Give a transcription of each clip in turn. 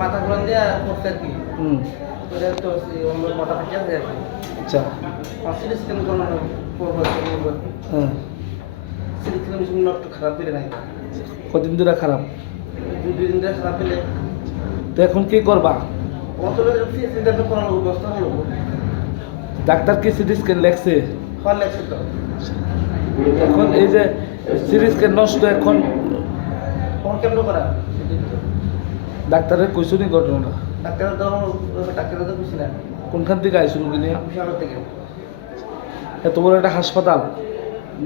মাথা ঘুরান দিয়ে করছে আর কি। হুম। করে তো অন্য মাথা ফেটে আছে আর কি। আচ্ছা। সিটি স্ক্যান করানো করবো হ্যাঁ। সিটি স্ক্যান মেশিন একটু খারাপ পেলে নাই, কদিন ধরে খারাপ? 2 দিন ধরে খারাপ পেলে তো এখন কি করবা? অত চিন্তা করানো ব্যবস্থা হলো। ডাক্তার কি সিটি স্ক্যান লেখছে? ফল লাগছে তো এখন এই যে সিটি স্ক্যান নষ্ট, এখন ফোন কেমন করা ডাক্তারের কইসুনি ঘটনাটা? ডাক্তারের তো খুশি না কোনখান থেকে আইসু রুগী নিয়ে? বিশাল থেকে। এত বড় একটা হাসপাতাল,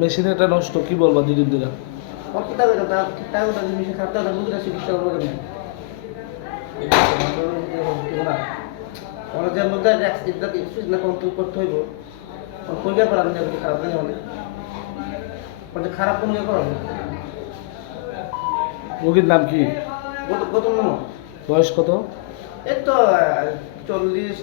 মেশিন এটা নষ্ট, কি বলবা 2 দিন ধরে? ঠিকঠাক হয়ে যাবে, ঠিকঠাক হয়ে যাবে, জিনিস খারাপ হবে, বুঝলে চিকিৎসা করবো কেন? কলেজের মধ্যে সুইচ না কন্ট্রোল করতে হইব, কইবা করার নেই, খারাপ নেই অনেক খারাপ কোনো ইয়ে করাবো। রোগীর নাম কি? গত বয়স কত? এই তো 40।